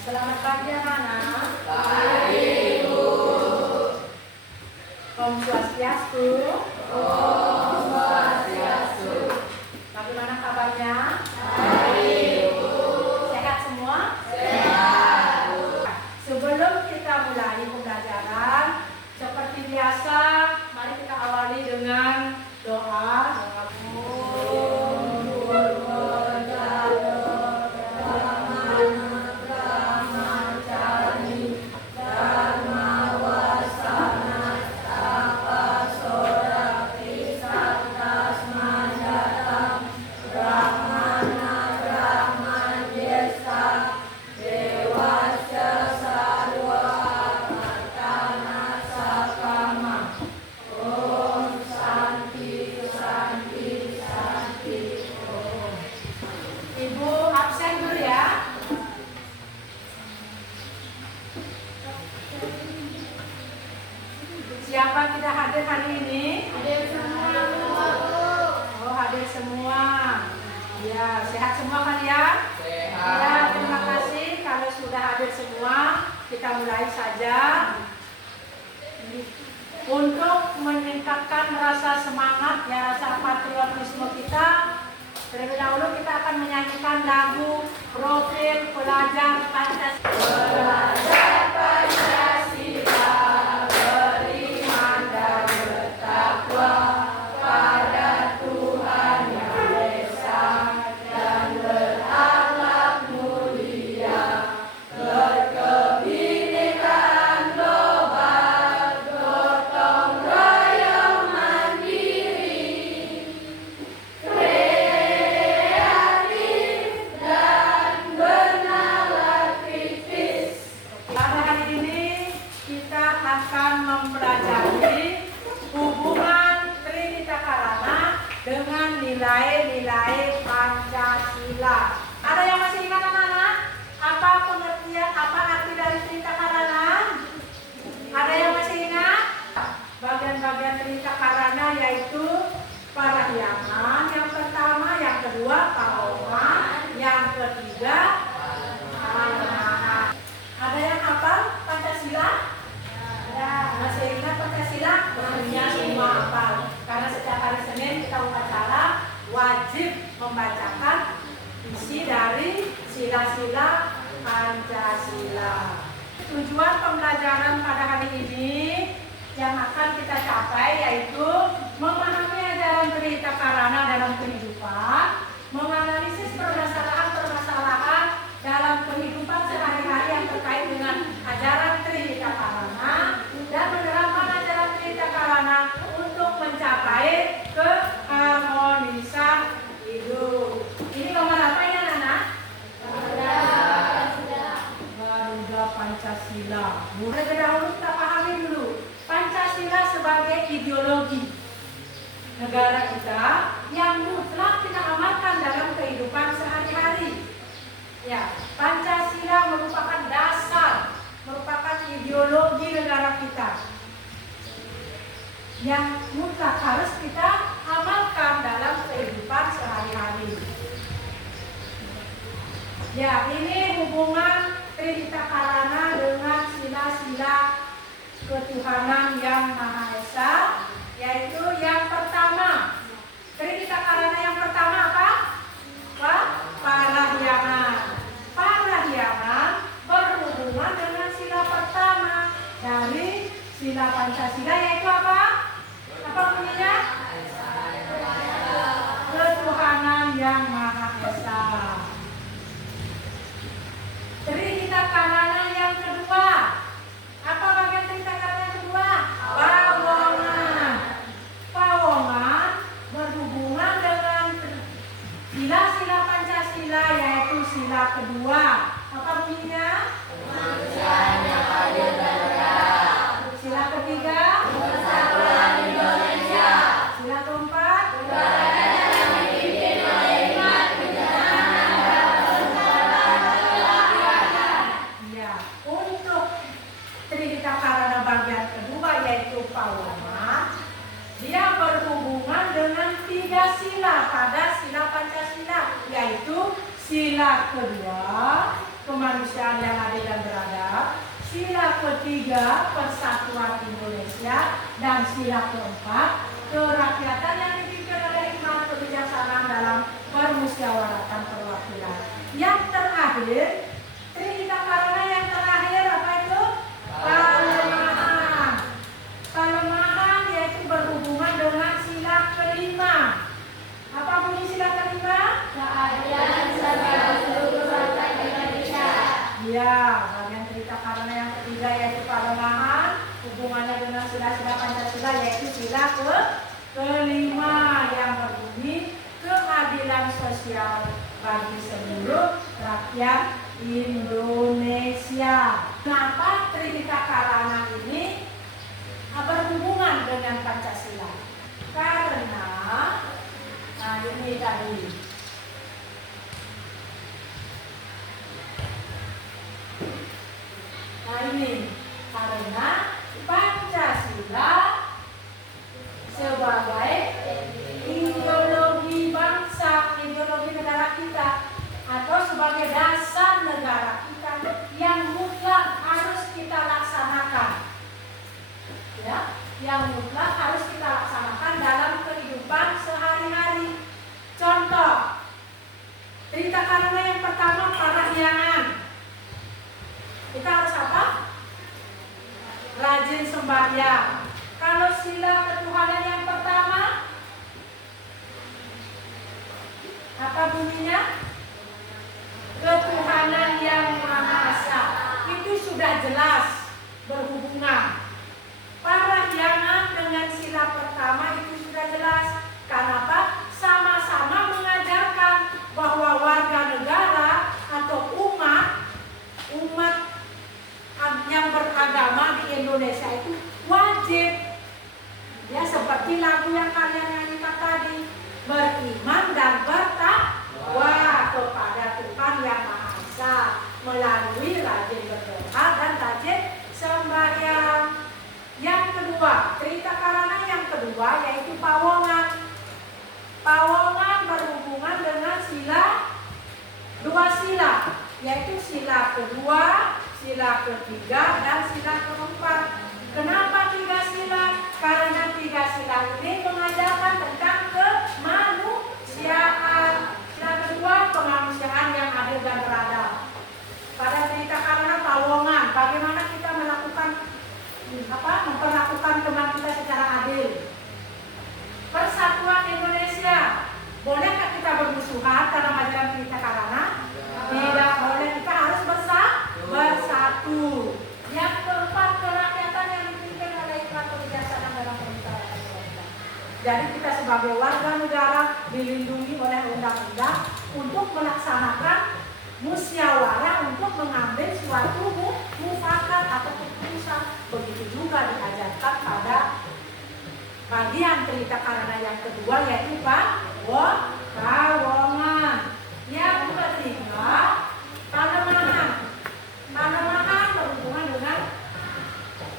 Selamat pagi anak-anak. Pagi Ibu. Om Swastiastu. Om Swastiastu. Bagaimana kabarnya? Baik Ibu. Sehat semua? Sehat. Sebelum kita mulai pembelajaran, seperti biasa, mari kita awali dengan doa. Ibu absen dulu ya. Siapa tidak hadir hari ini? Hadir semua Bu. Oh, hadir semua. Ya, sehat semua kan ya? Sehat. Ya, terima kasih. Kalau sudah hadir semua, kita mulai saja. Untuk meningkatkan rasa semangat, ya rasa patriotisme kita, terlebih dahulu kita akan menyanyikan lagu Profil Pelajar Pancasila. Pelajar Pancasila, beriman dan bertakwa pada Tuhan Yang Esa dan berakhlak mulia, berkebinekaan global, gotong royong mandiri, kreatif dan bernalar kritis. Pada hari ini kita akan mempelajari hubungan Trinita Karana dengan nilai-nilai Pancasila. Ada yang masih ingat anak-anak? Apa pengertian, apa arti dari Trinita Karana? Ada yang masih ingat? Bagian-bagian Trinita Karana yaitu parahyangan yang pertama, yang kedua pahoman, yang ketiga panganan. Ada yang hafal Pancasila? Ya, masih ingat Pancasila? Ya, semua hafal. Karena setiap hari Senin kita upacara wajib membacakan isi dari sila-sila Pancasila. Tujuan pembelajaran pada hari ini yang akan kita capai yaitu memahami ajaran Trinita Karana dalam kehidupan, menganalisis permasalahan-permasalahan dalam kehidupan sehari-hari yang terkait dengan ajaran Trinita Karana, dan menerapkan ajaran Trinita Karana untuk mencapai keharmonisan hidup. Ini nomor apa ya, Nana? Garuda Pancasila. Terlebih dahulu kita pahami dulu Pancasila sebagai ideologi negara kita yang mutlak kita amalkan dalam kehidupan sehari-hari. Ya, Pancasila merupakan dasar, merupakan ideologi negara kita yang mutlak harus kita amalkan dalam kehidupan sehari-hari. Ya, ini hubungan Trinita Karana dengan sila-sila ketuhanan Yang Maha Esa, yaitu yang pertama. Trinita Karana yang pertama apa? Parahyangan. Parahyangan berhubungan dengan sila pertama dari sila Pancasila, yaitu apa? Apa bunyinya? Ketuhanan Yang Maha Esa. Trinita Karana yang kedua. Apa bagian Trinita Karana yang kedua? Pawongan. Pawongan berhubungan dengan sila-sila Pancasila, yaitu sila kedua. Apa bunyinya? Kemanusiaan yang adil dan beradab. Sila ketiga? Persatuan Indonesia. Sila keempat? Negara yang dipimpin oleh hikmat, kebijaksanaan, dan kesetaraan kedaulatan. Ya, untuk Trinita Karana bagian kedua yaitu Pawongan, dia berhubungan dengan tiga sila pada sila Pancasila, yaitu sila kedua, kemanusiaan yang adil ketiga, persatuan Indonesia. Dan sila keempat, kerakyatan yang dipimpin oleh hikmat kebijaksanaan dalam permusyawaratan perwakilan. Yang terakhir, Trihita Karana yang terakhir apa itu? Pelemahan. Pelemahan yaitu berhubungan dengan sila kelima. Apa bunyi sila kelima? Keadilan serta keseluruhan rakyat Indonesia. Ya, bagian Trihita Karana yang ketiga yaitu pelemahan, hubungannya dengan sila-sila Pancasila yaitu sila kelima yang berbunyi keadilan sosial bagi seluruh rakyat Indonesia. Kenapa Trihita Karana ini berhubungan dengan Pancasila? Karena ini tadi karena Pancasila sebagai ideologi bangsa, ideologi negara kita, atau sebagai dasar negara kita yang mutlak harus kita laksanakan, ya, yang mutlak harus kita laksanakan dalam kehidupan sehari-hari. Contoh, Trihita Karana yang pertama, parahyangan. Kita harus apa? Rajin sembahyang. Kalau sila ketuhanan yang pertama, apa bunyinya? Ketuhanan yang Maha Esa. Itu sudah jelas berhubungan. Parahyangan dengan sila pertama itu sudah jelas. Kenapa? Sama-sama mengajarkan bahwa warga negara atau umat yang beragama di Indonesia itu wajib, ya, seperti lagu yang kalian nyanyikan tadi, beriman dan bertakwa kepada Tuhan yang Maha Esa melalui rajin berdoa dan rajin sembahyang. Yang kedua, Trihita Karana yang kedua yaitu pawongan. Pawongan berhubungan dengan dua sila, yaitu sila kedua, sila ketiga, dan sila keempat. Kenapa 3 sila? Karena 3 sila ini mengajarkan tentang kemanusiaan. Sila kedua, kemanusiaan yang adil dan beradab. Pada Trihita Karana pawongan, bagaimana kita memperlakukan teman kita secara adil. Persatuan Indonesia, bolehkah kita bermusuhan dalam ajaran Trihita Karana? Tidak boleh, kita harus bersatu. Yang keempat, kerakyatan yang dipimpin oleh hikmat kebijaksanaan dalam pemerintahan pemerintah. Jadi kita sebagai warga negara dilindungi oleh undang-undang untuk melaksanakan musyawarah untuk mengambil suatu mufakat atau keputusan. Begitu juga diajarkan pada bagian Trihita Karana yang kedua yaitu pawongan. Yang ketiga, pelemahan. Pelemahan berhubungan dengan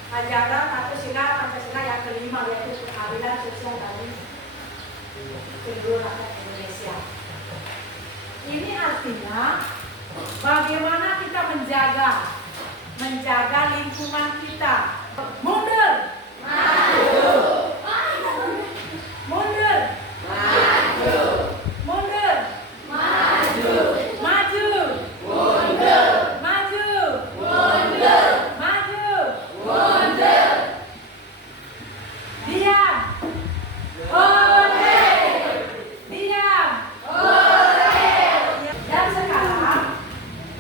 ajaran atau sila Pancasila yang kelima yaitu keadilan sosial bagi seluruh rakyat Indonesia. Ini artinya bagaimana kita menjaga lingkungan kita. Mundur. Maju. Mundur. Maju. Mundur. Maju. Maju. Mundur. Maju. Mundur. Maju. Mundur. Diam. Oleh. Diam. Oleh. Dan sekarang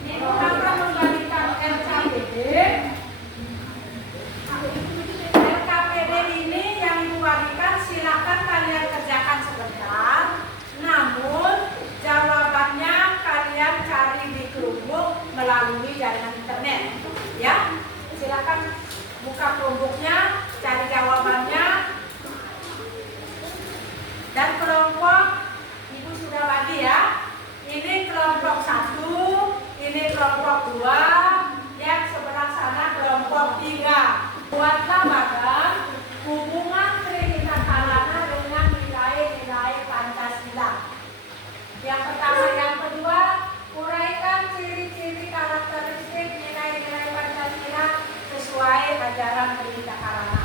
Ibu akan membagikan LKPD. LKPD ini yang Ibu bagikan silakan kalian kerjakan sebentar. Namun jawabannya kalian cari di Chromebook melalui jaringan internet. Ya, silakan buka Chromebooknya, cari jawabannya. Dan kelompok Ibu sudah bagi ya. Ini kelompok 1, ini kelompok 2, yang sebelah sana kelompok 3. Buatlah badan hubungan Trihita Karana dengan nilai-nilai Pancasila. Yang pertama, yang kedua, uraikan ciri-ciri karakteristik nilai-nilai Pancasila sesuai pembelajaran Trita Karana.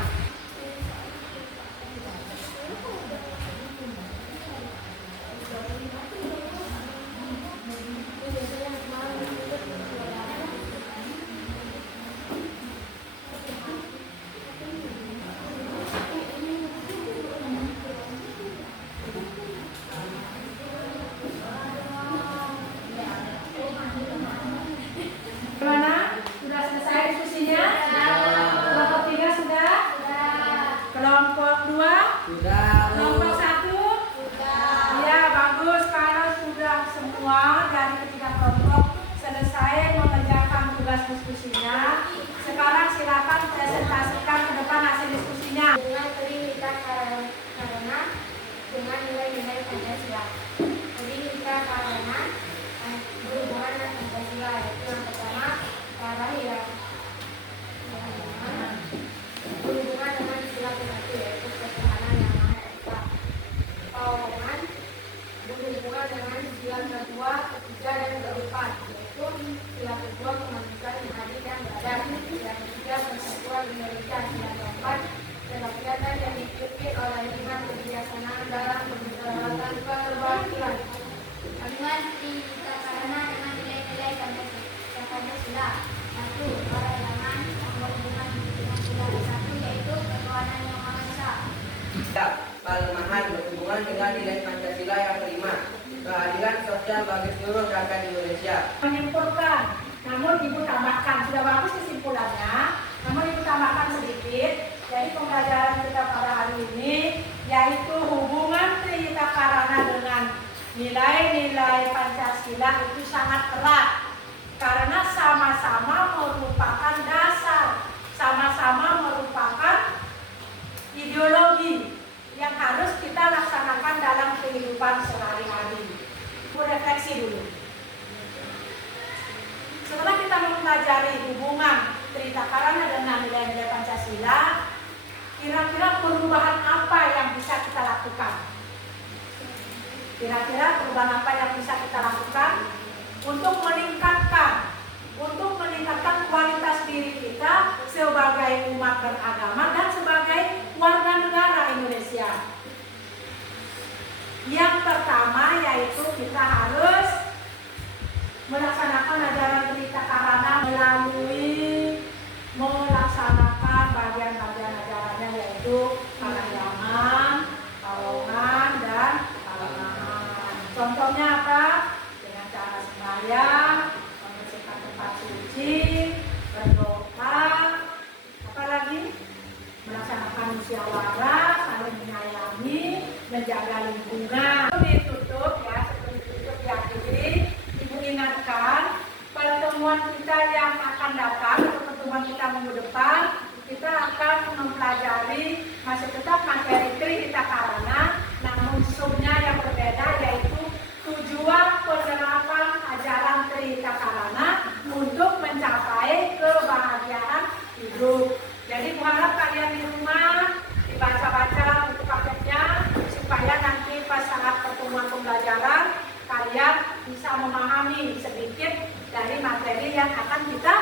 Gimana? Sudah selesai diskusinya? Kelompok 3 sudah? Kelompok 2? Kelompok 1? Ya, bagus. Kalau sudah semua dari ketiga kelompok selesai mengerjakan tugas diskusinya, sekarang silakan presentasikan ke depan hasil diskusinya. Dengan Trita Karana dengan nilai-nilai Pancasila. Trita Karana berhubungan dengan Pancasila, yaitu yang pertama cara yang berhubungan dengan sila ke-1, yaitu ketuhanan yang Maha Esa. Pawawan berhubungan dengan sila kedua, ketiga, dan keempat, yaitu sila kedua kemanusiaan yang adil dan beradab, sila ketiga persatuan Indonesia, sila keempat kerakyatan yang dipimpin oleh hikmat kebijaksanaan dalam pemberontakan perwakilan. Kandungan Trita Karana dengan nilai-nilai Pancasila. 1. Peradaban yang berhubungan dengan sila ke-1, yaitu ketuhanan yang Maha Esa. Palemahan berhubungan dengan nilai Pancasila yang kelima, keadilan sosial bagi seluruh rakyat Indonesia. Menyimpulkan, namun ibu tambahkan, sudah bagus kesimpulannya, namun ibu tambahkan sedikit. Jadi pembelajaran kita pada hari ini yaitu hubungan Trita Karana dengan nilai-nilai Pancasila itu sangat erat karena sama-sama merupakan dasar, sama-sama merupakan ideologi yang harus kita laksanakan dalam kehidupan sehari-hari. Refleksi dulu. Setelah kita mempelajari hubungan Trita Karana dengan nilai-nilai Pancasila, kira-kira perubahan apa yang bisa kita lakukan? Kira-kira perubahan apa yang bisa kita lakukan untuk meningkatkan kualitas diri kita sebagai umat beragama dan sebagai warga negara Indonesia. Yang pertama yaitu kita harus melaksanakan ajaran Trita Karana melalui melaksanakan bagian-bagian ajarannya, yaitu pengalaman, pawawan, dan palemahan. Contohnya apa? Dengan cara sembahyang, membersihkan tempat suci, berdoa, apalagi melaksanakan musyawarah, saling menyayangi, menjaga lingkungan. Ditutup ya, sebelum ditutup diakhiri, ibu ingatkan pertemuan kita yang akan datang atau pertemuan kita minggu depan, kita akan mempelajari masih tetap materi Trita Karana, namun subnya yang berbeda, yaitu tujuan penerapan ajaran Trita Karana untuk mencapai kebahagiaan hidup. Jadi berharap kalian di rumah dibaca-baca buku paketnya supaya nanti pas saat pertemuan pembelajaran kalian bisa memahami sedikit dari materi yang akan kita